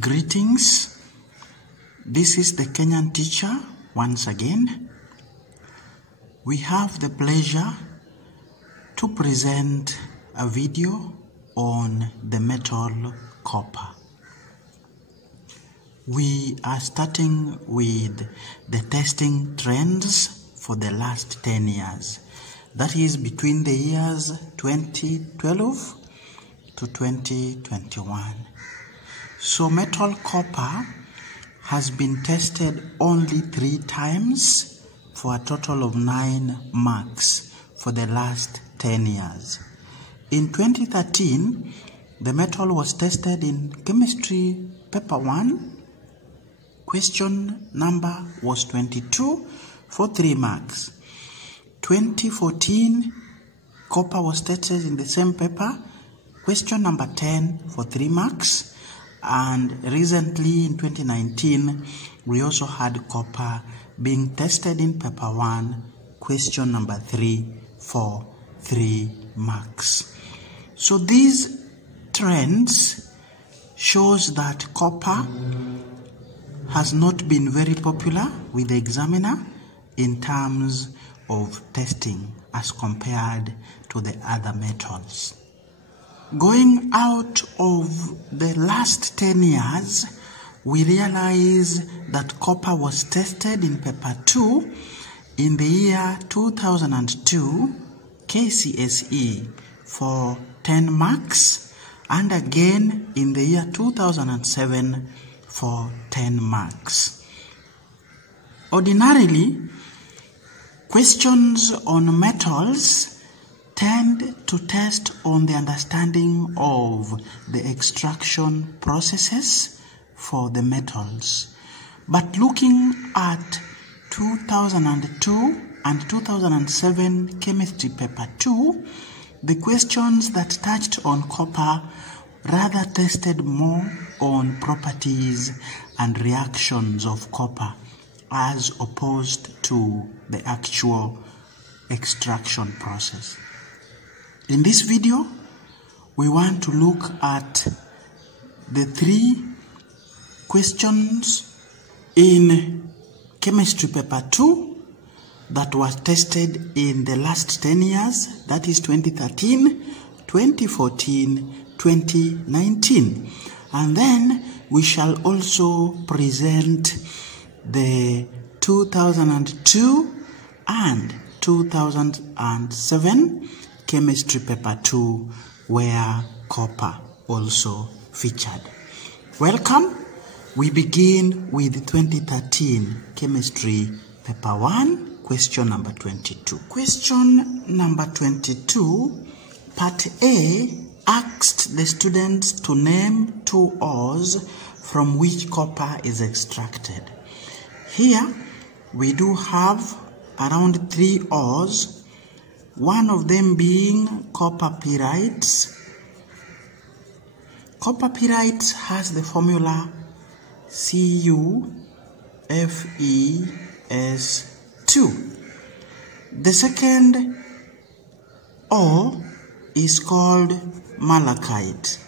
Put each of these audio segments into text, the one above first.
Greetings. This is the Kenyan teacher once again. We have the pleasure to present a video on the metal copper. We are starting with the testing trends for the last 10 years. That is between the years 2012 to 2021. So metal copper has been tested only 3 times for a total of 9 marks for the last 10 years. In 2013, the metal was tested in chemistry paper 1. Question number was 22 for 3 marks. 2014, copper was tested in the same paper. Question number 10 for 3 marks. And recently in 2019, we also had copper being tested in paper 1, question number 3 for 3 marks. So these trends shows that copper has not been very popular with the examiner in terms of testing as compared to the other metals. Going out of the last 10 years, we realize that copper was tested in paper 2 in the year 2002 KCSE for 10 marks and again in the year 2007 for 10 marks. Ordinarily, questions on metals tend to test on the understanding of the extraction processes for the metals. But looking at 2002 and 2007 chemistry paper 2, the questions that touched on copper rather tested more on properties and reactions of copper as opposed to the actual extraction process. In this video, we want to look at the 3 questions in chemistry paper 2 that was tested in the last 10 years, that is 2013, 2014, 2019. And then we shall also present the 2002 and 2007 chemistry paper 2 where copper also featured. Welcome. We begin with 2013 chemistry paper 1, question number 22. Question number 22, part A, asked the students to name 2 ores from which copper is extracted. Here we do have around 3 ores, one of them being copper pyrites. Copper pyrites has the formula CuFeS2. The second ore is called malachite.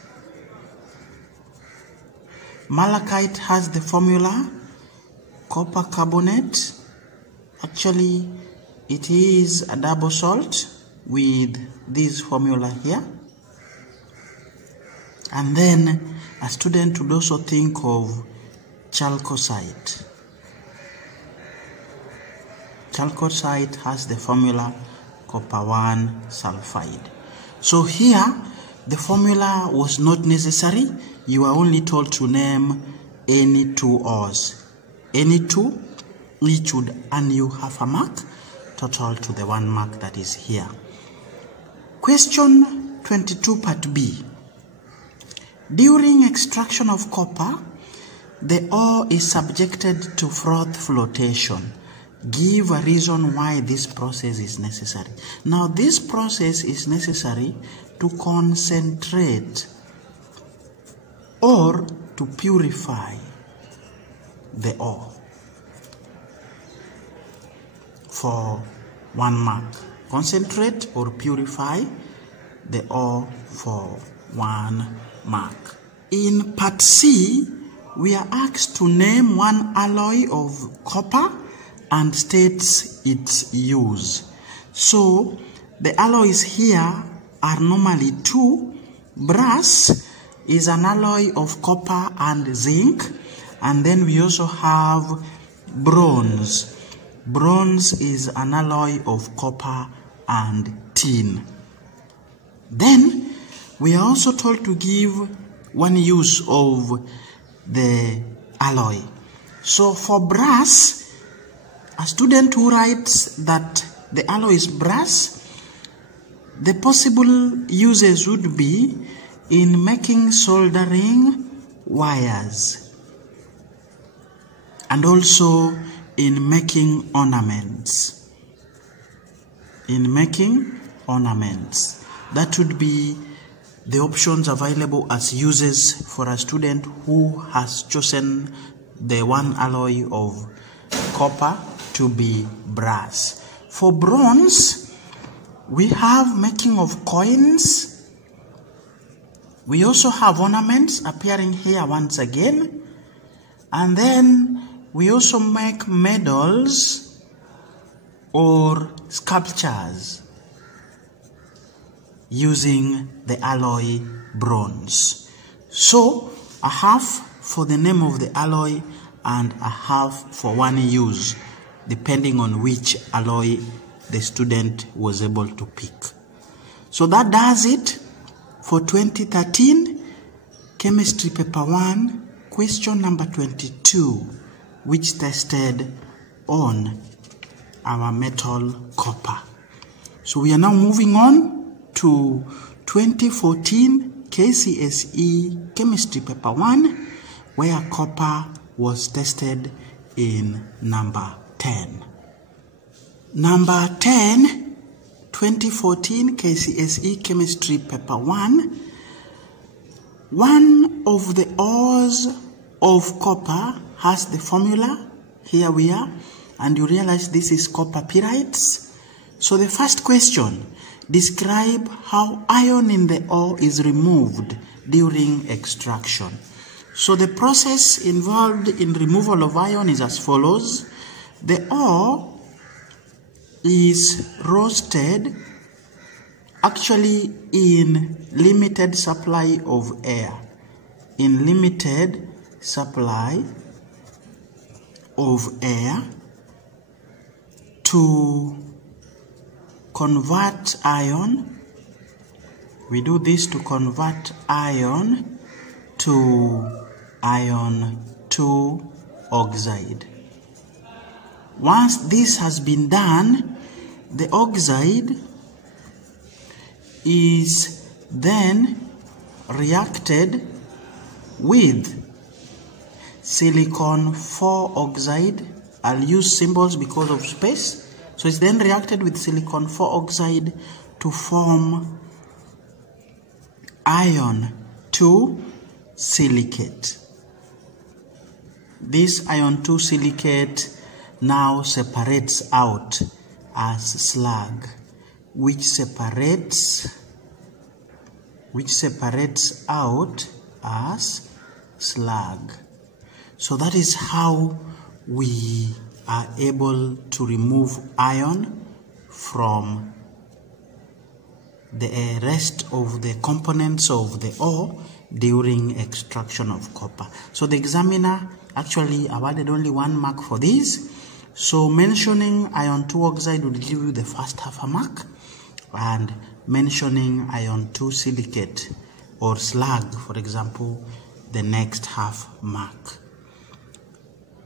Malachite has the formula copper carbonate. Actually, it is a double salt with this formula here. And then a student would also think of chalcocite. Chalcocite has the formula copper 1 sulfide. So here, the formula was not necessary. You are only told to name any 2 ores. Any 2, each would earn you half a mark, total to the 1 mark that is here. Question 22 part B. During extraction of copper, the ore is subjected to froth flotation. Give a reason why this process is necessary. Now this process is necessary to concentrate or to purify the ore for 1 mark. Concentrate or purify the ore for 1 mark. In part C, we are asked to name one alloy of copper and states its use. So the alloys here are normally two. Brass is an alloy of copper and zinc, and then we also have bronze. Bronze is an alloy of copper and tin. Then we are also told to give one use of the alloy. So for brass, a student who writes that the alloy is brass, the possible uses would be in making soldering wires and also in making ornaments. In making ornaments. That would be the options available as uses for a student who has chosen the one alloy of copper to be brass. For bronze, we have making of coins. We also have ornaments appearing here once again. And then we also make medals or sculptures using the alloy bronze. So a half for the name of the alloy and a half for one use, depending on which alloy the student was able to pick. So that does it for 2013 Chemistry Paper 1, question number 22, which tested on our metal copper. So we are now moving on to 2014 KCSE Chemistry Paper 1, where copper was tested in number 10. Number 10, 2014 KCSE Chemistry Paper 1. One of the ores of copper has the formula. Here we are. And you realize this is copper pyrites. So the first question, describe how iron in the ore is removed during extraction. So the process involved in removal of iron is as follows. The ore is roasted actually in limited supply of air. In limited supply of air to convert iron. We do this to convert iron to iron 2 oxide. Once this has been done, the oxide is then reacted with silicon 4 oxide. I'll use symbols because of space. So it's then reacted with silicon 4 oxide to form iron 2 silicate. This iron 2 silicate now separates out as slug, which separates out as slug. So that is how we are able to remove iron from the rest of the components of the ore during extraction of copper. So the examiner actually awarded only 1 mark for this. So mentioning iron 2 oxide would give you the first half a mark, and mentioning iron 2 silicate or slug, for example, the next half mark.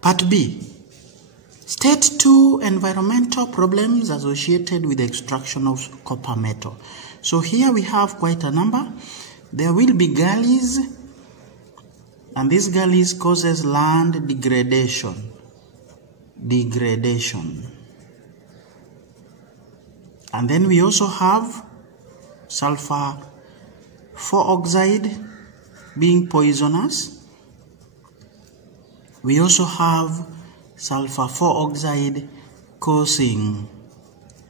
Part B. State 2 environmental problems associated with the extraction of copper metal. So here we have quite a number. There will be gullies, and these gullies causes land degradation. And then we also have sulfur 4 oxide being poisonous. We also have sulfur 4 oxide causing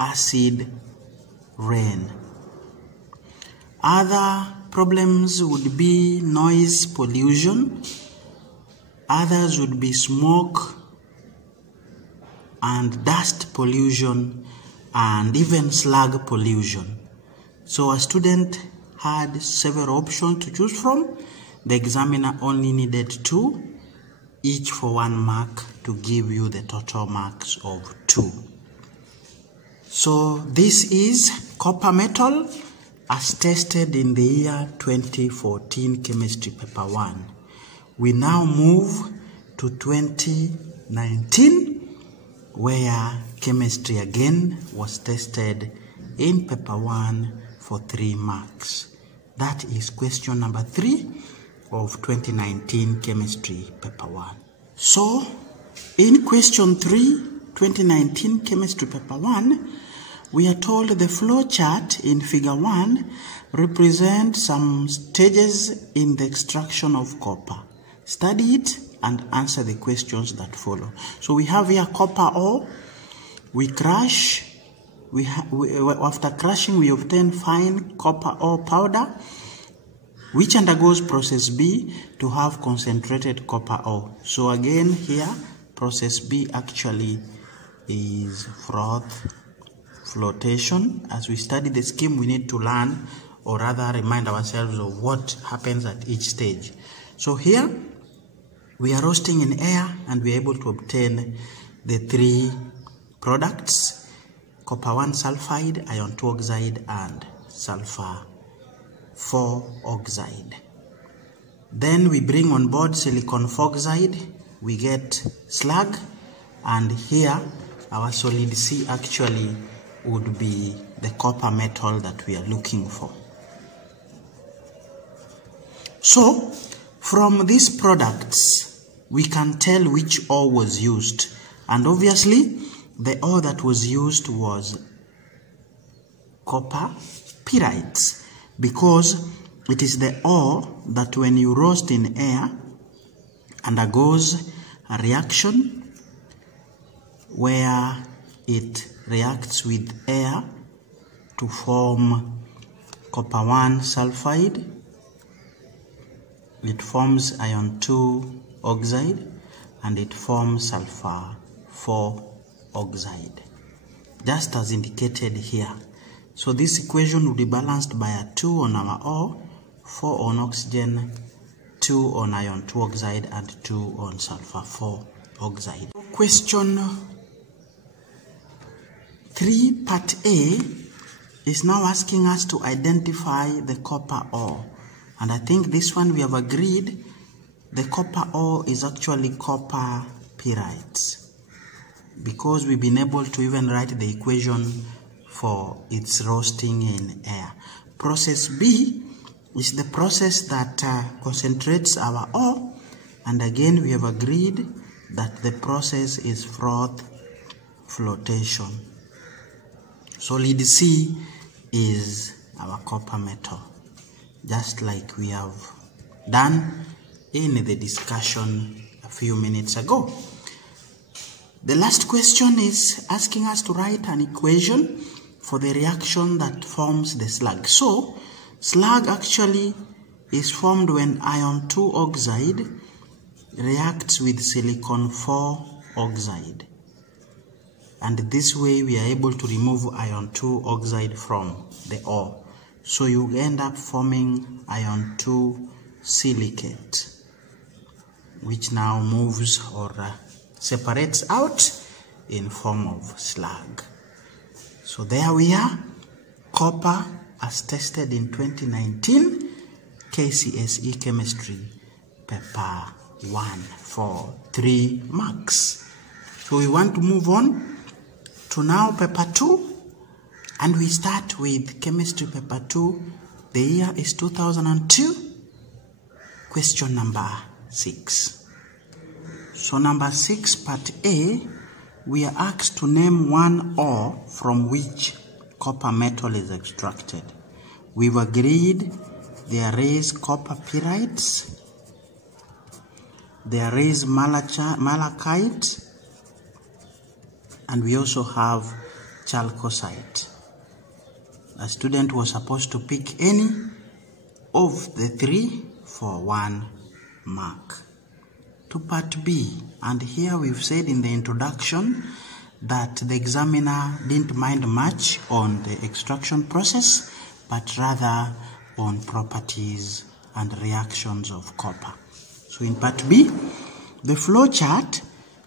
acid rain. Other problems would be noise pollution. Others would be smoke and dust pollution and even slug pollution. So a student had several options to choose from. The examiner only needed 2, each for 1 mark, to give you the total marks of 2. So this is copper metal as tested in the year 2014 chemistry paper 1. We now move to 2019, where chemistry again was tested in paper 1 for 3 marks. That is question number 3 of 2019 chemistry paper 1. So in question 3, 2019 chemistry paper 1, we are told the flow chart in figure 1 represents some stages in the extraction of copper. Study it and answer the questions that follow. So we have here copper ore. We crush. After crushing, we obtain fine copper ore powder, which undergoes process B to have concentrated copper ore. So again here, process B actually is froth flotation. As we study the scheme, we need to learn, or rather remind ourselves of what happens at each stage. So here we are roasting in air and we are able to obtain the 3 products: copper 1 sulfide, iron 2 oxide, and sulfur 4 oxide. Then we bring on board silicon 4 oxide, we get slug, and here our solid C actually would be the copper metal that we are looking for. So from these products we can tell which ore was used, and obviously the ore that was used was copper pyrites, because it is the ore that when you roast in air undergoes a reaction where it reacts with air to form copper 1 sulfide. It forms iron 2 oxide and it forms sulfur 4 oxide, just as indicated here. So this equation will be balanced by a 2 on our ore, 4 on oxygen, 2 on iron 2 oxide, and 2 on sulfur 4 oxide. Question 3 part A is now asking us to identify the copper ore, and I think this one we have agreed the copper ore is actually copper pyrites, because we've been able to even write the equation for its roasting in air. Process B is the process that concentrates our ore, and again we have agreed that the process is froth flotation. Solid C is our copper metal, just like we have done in the discussion a few minutes ago. The last question is asking us to write an equation for the reaction that forms the slug. So slug actually is formed when iron 2 oxide reacts with silicon 4 oxide, and this way we are able to remove iron 2 oxide from the ore. So you end up forming iron 2 silicate, which now moves or separates out in form of slug. So there we are, copper as tested in 2019 KCSE chemistry paper 1 for 3 marks. So we want to move on to now paper 2, and we start with chemistry paper 2. The year is 2002. Question number 6. So number 6 part A, we are asked to name one ore from which copper metal is extracted. We've agreed there is copper pyrites, there is malachite, and we also have chalcocite. A student was supposed to pick any of the 3 for 1 mark. to part B. And here we've said in the introduction that the examiner didn't mind much on the extraction process, but rather on properties and reactions of copper. So in part B, the flow chart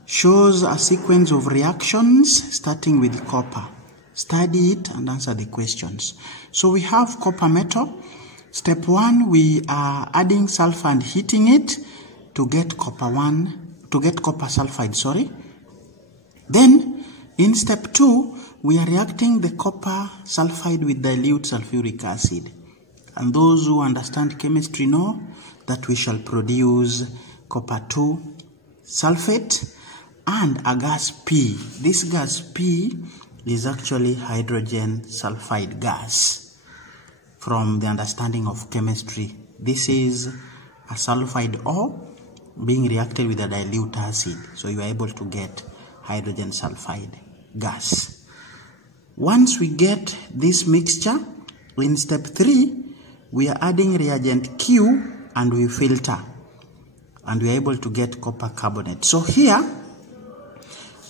shows a sequence of reactions starting with copper. Study it and answer the questions. So we have copper metal. Step 1, we are adding sulfur and heating it to get copper sulfide, Then in step 2, we are reacting the copper sulfide with dilute sulfuric acid. And those who understand chemistry know that we shall produce copper 2 sulfate and a gas P. This gas P is actually hydrogen sulfide gas. From the understanding of chemistry, this is a sulfide ore being reacted with a dilute acid. So you are able to get hydrogen sulfide gas. Once we get this mixture, in step 3, we are adding reagent Q and we filter. And we are able to get copper carbonate. So here,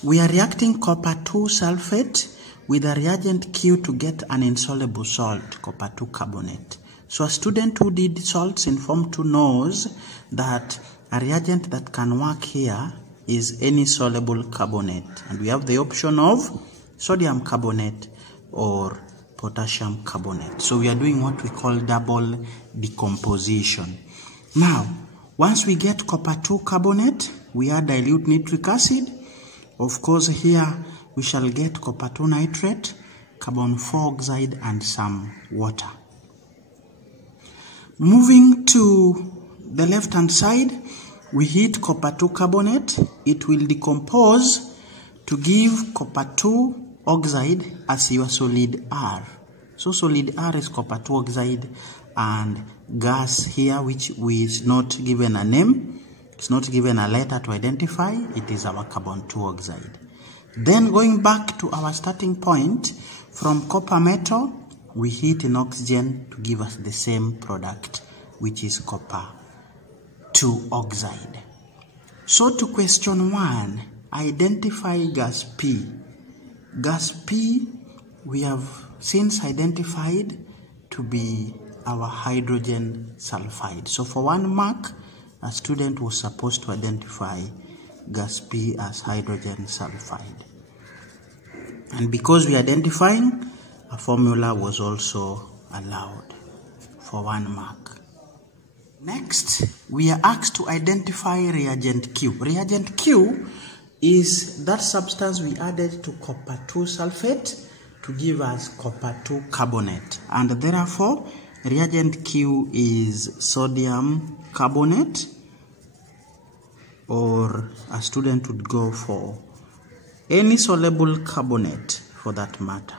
we are reacting copper 2 sulfate with a reagent Q to get an insoluble salt, copper 2 carbonate. So a student who did salts in Form 2 knows that a reagent that can work here is any soluble carbonate. And we have the option of sodium carbonate or potassium carbonate. So we are doing what we call double decomposition. Now, once we get copper 2 carbonate, we add dilute nitric acid. Of course, here we shall get copper 2 nitrate, carbon 4 oxide, and some water. Moving to the left-hand side, we heat copper 2 carbonate. It will decompose to give copper 2 oxide as your solid R. So solid R is copper 2 oxide, and gas here, which is not given a name, it's not given a letter to identify, it is our carbon 2 oxide. Then going back to our starting point, from copper metal, we heat in oxygen to give us the same product, which is copper 2 oxide. So to question 1, identify gas P. Gas P, we have since identified to be our hydrogen sulfide. So for 1 mark, a student was supposed to identify gas P as hydrogen sulfide. And because we are identifying, a formula was also allowed for 1 mark. Next, we are asked to identify reagent Q. Reagent Q is that substance we added to copper 2 sulfate to give us copper 2 carbonate. And therefore, reagent Q is sodium carbonate, or a student would go for any soluble carbonate for that matter.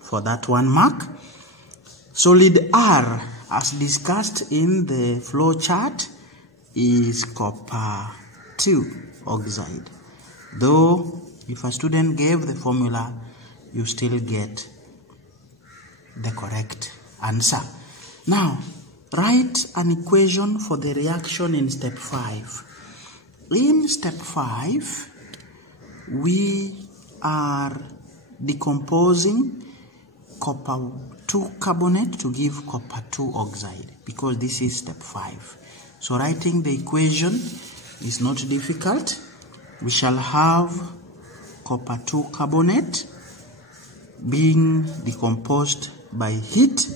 For that 1 mark, solid R, as discussed in the flow chart, is copper 2 oxide. Though, if a student gave the formula, you still get the correct answer. Now, write an equation for the reaction in step 5. In step 5, we are decomposing copper 2 carbonate to give copper 2 oxide, because this is step 5. So writing the equation is not difficult. We shall have copper 2 carbonate being decomposed by heat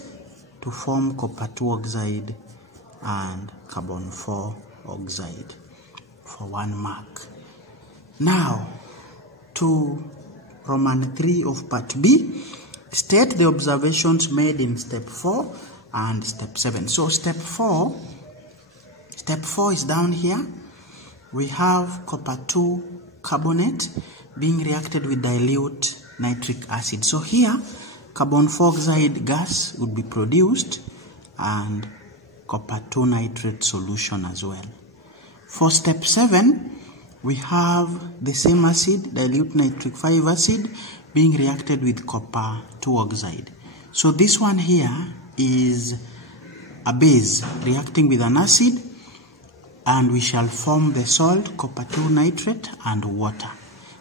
to form copper 2 oxide and carbon 4 oxide for 1 mark. Now, to Roman 3 of part B, state the observations made in step 4 and step 7. So step 4 is down here. We have copper 2 carbonate being reacted with dilute nitric acid. So here, carbon 4 oxide gas would be produced and copper 2 nitrate solution as well. For step 7, we have the same acid, dilute nitric 5 acid, being reacted with copper 2 oxide. So this one here is a base reacting with an acid and we shall form the salt, copper 2 nitrate, and water.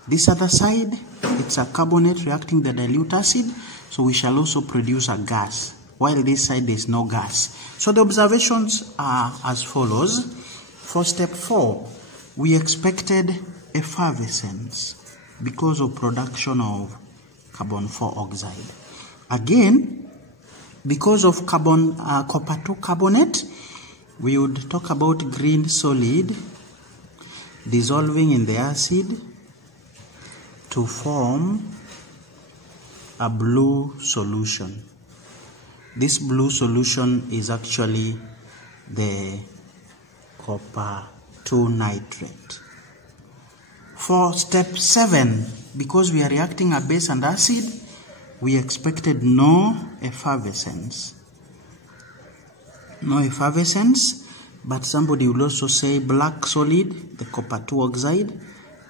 This other side, it's a carbonate reacting the dilute acid, so we shall also produce a gas, while this side there is no gas. So the observations are as follows. For step 4, we expected effervescence because of production of carbon 4 oxide. Again, because of copper 2 carbonate, we would talk about green solid dissolving in the acid to form a blue solution. This blue solution is actually the copper 2 nitrate. For step 7, because we are reacting a base and acid, we expected no effervescence. No effervescence, but somebody will also say black solid, the copper 2 oxide,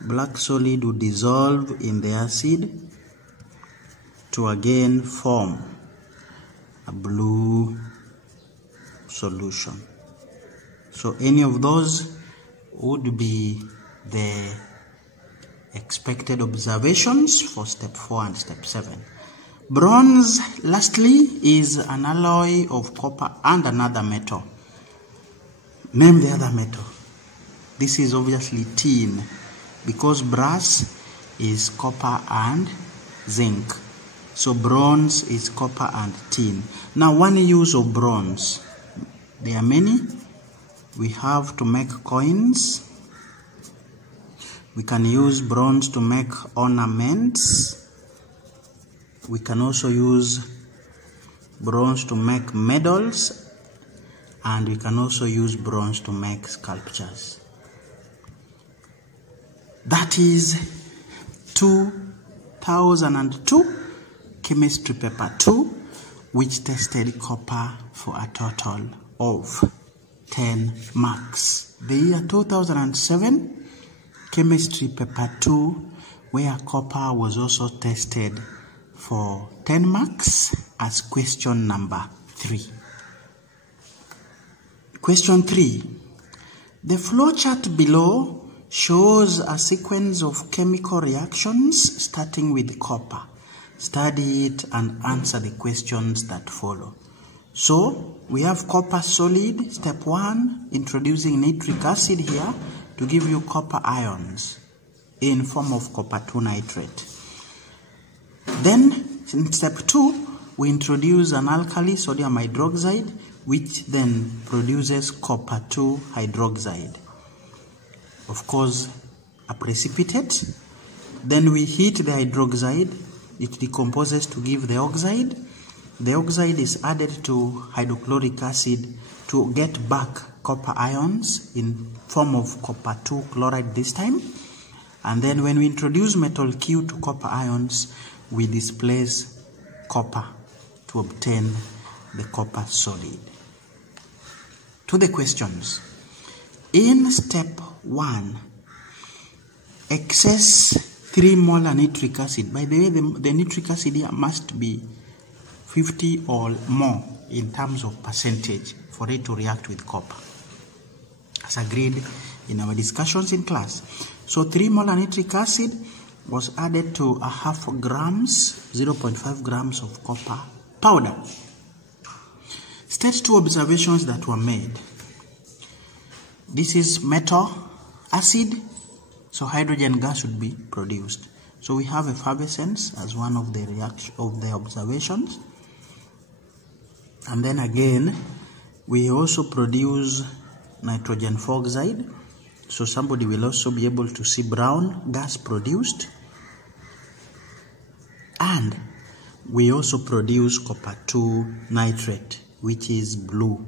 black solid would dissolve in the acid to again form a blue solution. So any of those would be the expected observations for step 4 and step 7. Bronze, lastly, is an alloy of copper and another metal. Name the other metal. This is obviously tin, because brass is copper and zinc. So bronze is copper and tin. Now, one use of bronze. There are many. We have to make coins. We can use bronze to make ornaments. We can also use bronze to make medals, and we can also use bronze to make sculptures. That is 2002 chemistry paper 2, which tested copper for a total of 10 marks. The year 2007 chemistry paper 2, where copper was also tested for 10 marks as question number 3. Question 3. The flowchart below shows a sequence of chemical reactions starting with copper. Study it and answer the questions that follow. So, we have copper solid, step 1, introducing nitric acid here to give you copper ions in form of copper 2 nitrate. Then, in step 2, we introduce an alkali, sodium hydroxide, which then produces copper 2 hydroxide. Of course, a precipitate. Then we heat the hydroxide. It decomposes to give the oxide. The oxide is added to hydrochloric acid to get back copper ions in form of copper 2 chloride this time. And then when we introduce metal Q to copper ions, we displace copper to obtain the copper solid. To the questions. In step 1, excess 3 molar nitric acid. By the way, the nitric acid here must be 50 or more in terms of percentage for it to react with copper, as agreed in our discussions in class. So 3 molar nitric acid was added to 0.5 grams, 0.5 grams of copper powder. State 2 observations that were made. This is metal acid, so hydrogen gas would be produced. So we have effervescence as one of the observations. And then again, we also produce nitrogen oxide. So somebody will also be able to see brown gas produced. And we also produce copper 2 nitrate, which is blue.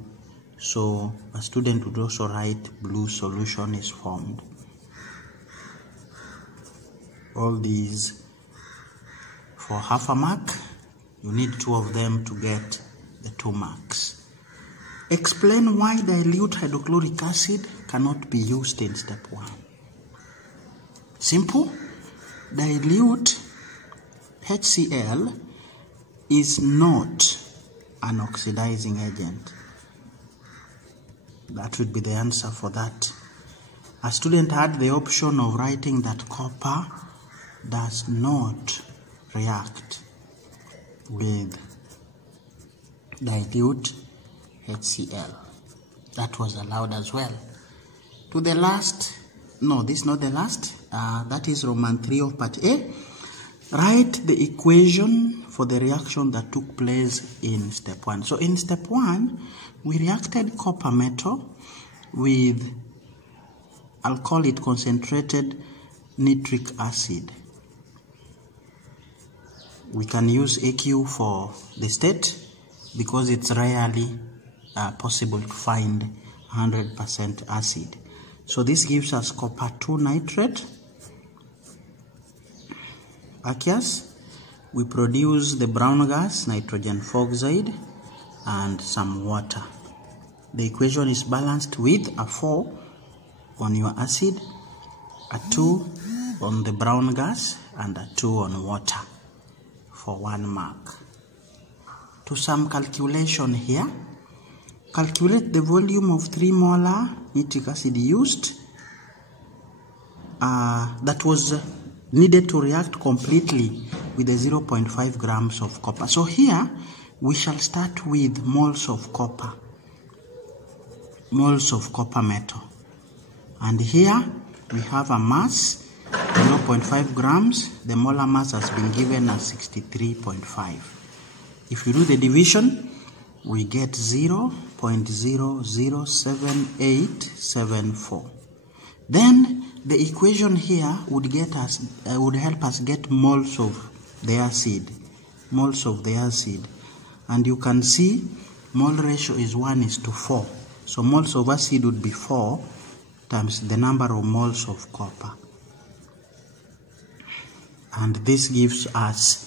So a student would also write blue solution is formed. All these for half a mark. You need 2 of them to get the 2 marks. Explain why dilute hydrochloric acid cannot be used in step 1. Simple. Dilute HCl is not an oxidizing agent. That would be the answer for that a student had the option of writing that copper does not react with dilute HCl. That was allowed as well. To the last, no, this is not the last, that is Roman 3 of part A. Write the equation for the reaction that took place in step 1. So in step 1, we reacted copper metal with, I'll call it concentrated nitric acid. We can use AQ for the state because it's rarely possible to find 100% acid. So this gives us copper 2 nitrate aqueous. We produce the brown gas, nitrogen oxide, and some water. The equation is balanced with a 4 on your acid, a 2 on the brown gas, and a 2 on water for 1 mark. To some calculation here, calculate the volume of 3 molar nitric acid used that was needed to react completely with the 0.5 grams of copper. So here we shall start with moles of copper metal. And here we have a mass 0.5 grams. The molar mass has been given as 63.5. If you do the division, we get 0.007874. Then the equation here would get us would help us get moles of the acid. And you can see mole ratio is 1:4. So moles of acid would be 4 times the number of moles of copper. And this gives us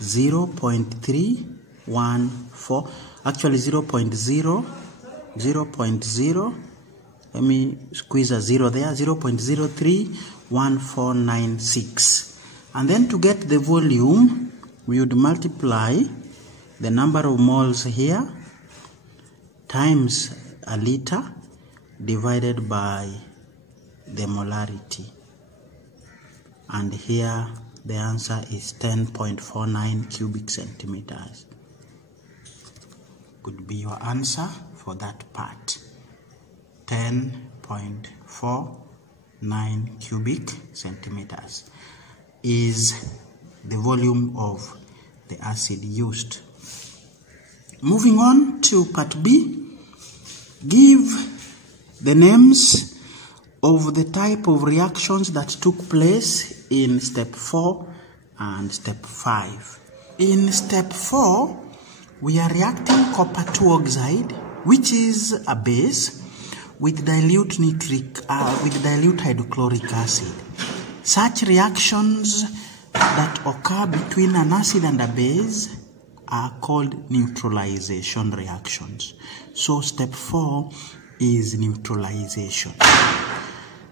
0.314, actually 0.0, let me squeeze a 0 there, 0.031496. And then to get the volume, we would multiply the number of moles here times a liter divided by the molarity. And here the answer is 10.49 cubic centimeters. Could be your answer for that part. 10.49 cubic centimeters is the volume of the acid used. Moving on to part B, give the names of the type of reactions that took place in step 4 and step 5. In step 4, we are reacting copper 2 oxide, which is a base, with dilute hydrochloric acid. Such reactions that occur between an acid and a base are called neutralization reactions. So step 4 is neutralization.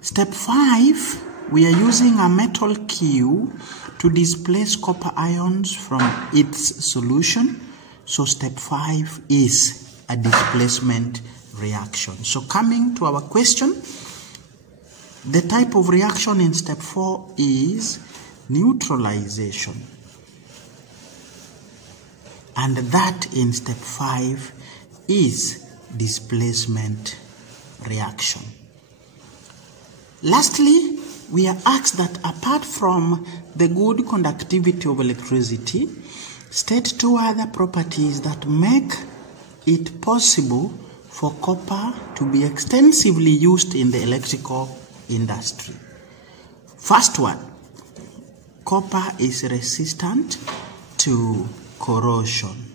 Step 5, we are using a metal Q to displace copper ions from its solution. So step 5 is a displacement reaction. So coming to our question, the type of reaction in step 4 is neutralization. And that in step 5 is displacement reaction. Lastly, we are asked that apart from the good conductivity of electricity, state 2 other properties that make it possible for copper to be extensively used in the electrical industry. First one, copper is resistant to corrosion.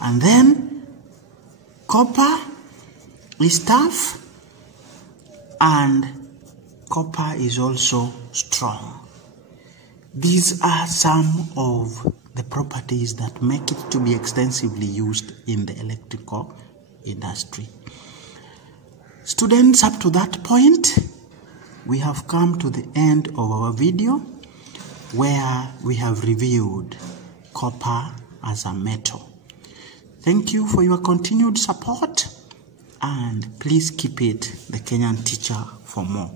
And then copper is tough and copper is also strong. These are some of the properties that make it to be extensively used in the electrical industry. Students, up to that point, we have come to the end of our video where we have reviewed copper as a metal. Thank you for your continued support, and please keep it, the Kenyan Teacher, for more.